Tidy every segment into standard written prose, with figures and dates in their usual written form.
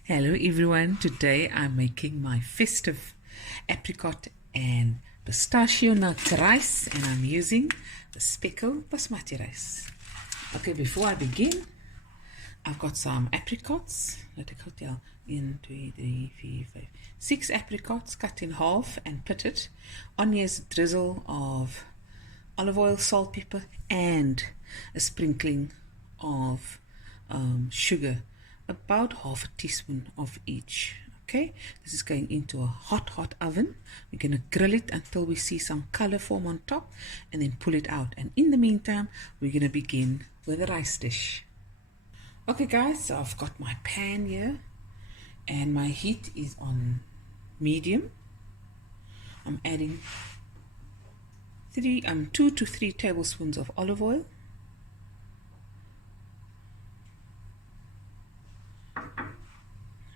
Hello everyone, today I'm making my festive apricot and pistachio nut rice and I'm using the Spekko basmati rice. Okay, before I begin, I've got some apricots. Let me count down. 1, 2, 3, 4, 5, 6 apricots cut in half and pitted. Onions, drizzle of olive oil, salt, pepper, and a sprinkling of sugar, about half a teaspoon of each. Okay, this is going into a hot oven. We're going to grill it until we see some color form on top and then pull it out. And in the meantime, we're going to begin with the rice dish. Okay guys, so I've got my pan here and my heat is on medium. I'm adding 2 to 3 tablespoons of olive oil.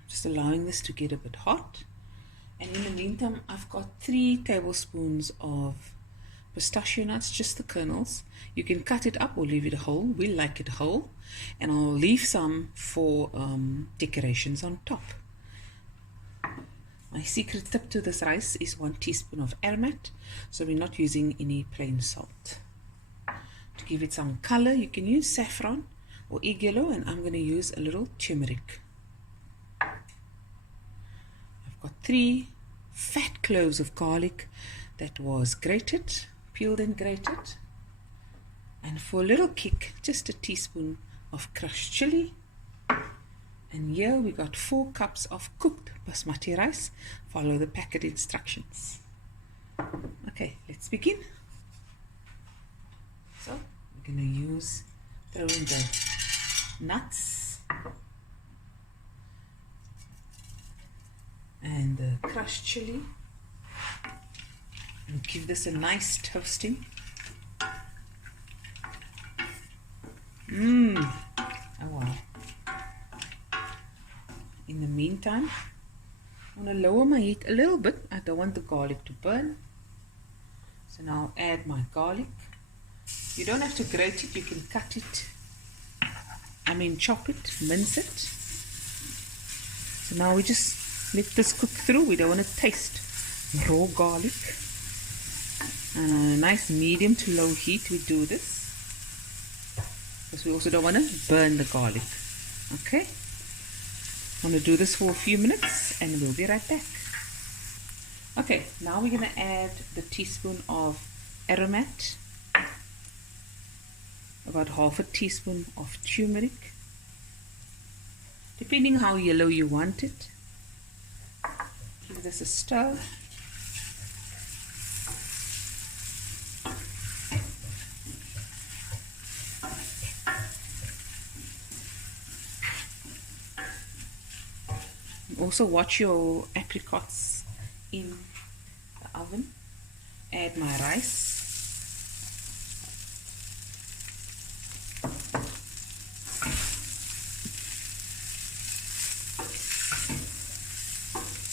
Just allowing this to get a bit hot. And in the meantime, I've got 3 tablespoons of pistachio nuts, just the kernels. You can cut it up or leave it whole. We like it whole. And I'll leave some for decorations on top. My secret tip to this rice is 1 teaspoon of aromat. So we're not using any plain salt. To give it some color, you can use saffron or egg yellow, and I'm going to use a little turmeric. I've got 3 fat cloves of garlic that was grated, peeled and grated. And for a little kick, just a teaspoon of crushed chili. And here we got 4 cups of cooked basmati rice. Follow the packet instructions. Okay, let's begin. So we're going to throw in the nuts and the crushed chili and give this a nice toasting. Oh wow. In the meantime, I'm going to lower my heat a little bit. I don't want the garlic to burn. So now I'll add my garlic. You don't have to grate it, you can cut it. Chop it, mince it. So now we just let this cook through. We don't want to taste raw garlic. And on a nice medium to low heat we do this, because we also don't want to burn the garlic. Okay, I'm going to do this for a few minutes and we'll be right back. Okay, now we're going to add the teaspoon of aromat, about half a teaspoon of turmeric, depending how yellow you want it. Give this a stir. Also watch your apricots in the oven. Add my rice.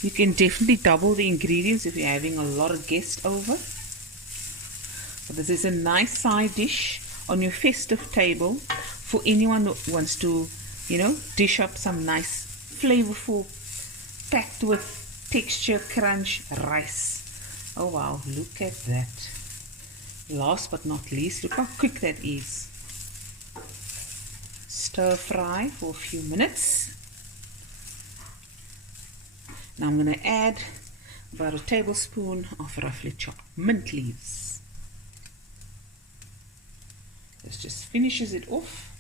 You can definitely double the ingredients if you're having a lot of guests over. So this is a nice side dish on your festive table for anyone who wants to, dish up some nice, flavorful, packed with texture, crunch rice. Oh wow, look at that. Last but not least, look how quick that is. Stir fry for a few minutes. Now I'm going to add about a tablespoon of roughly chopped mint leaves. This just finishes it off.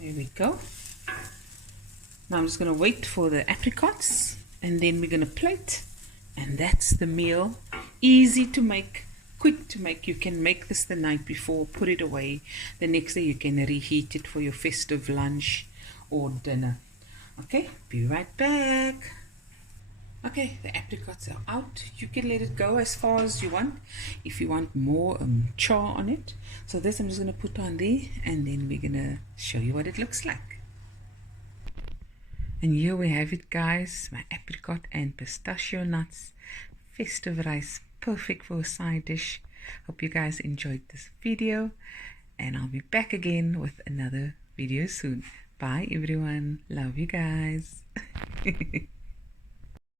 There we go. Now I'm just going to wait for the apricots and then we're going to plate, and that's the meal. Easy to make, quick to make. You can make this the night before, put it away. The next day you can reheat it for your festive lunch or dinner. Okay, be right back. Okay, the apricots are out. You can let it go as far as you want if you want more char on it. So this I'm just going to put on there and then we're going to show you what it looks like. And here we have it, guys, my apricot and pistachio nuts festive rice, perfect for a side dish. Hope you guys enjoyed this video, and I'll be back again with another video soon. Bye everyone, love you guys.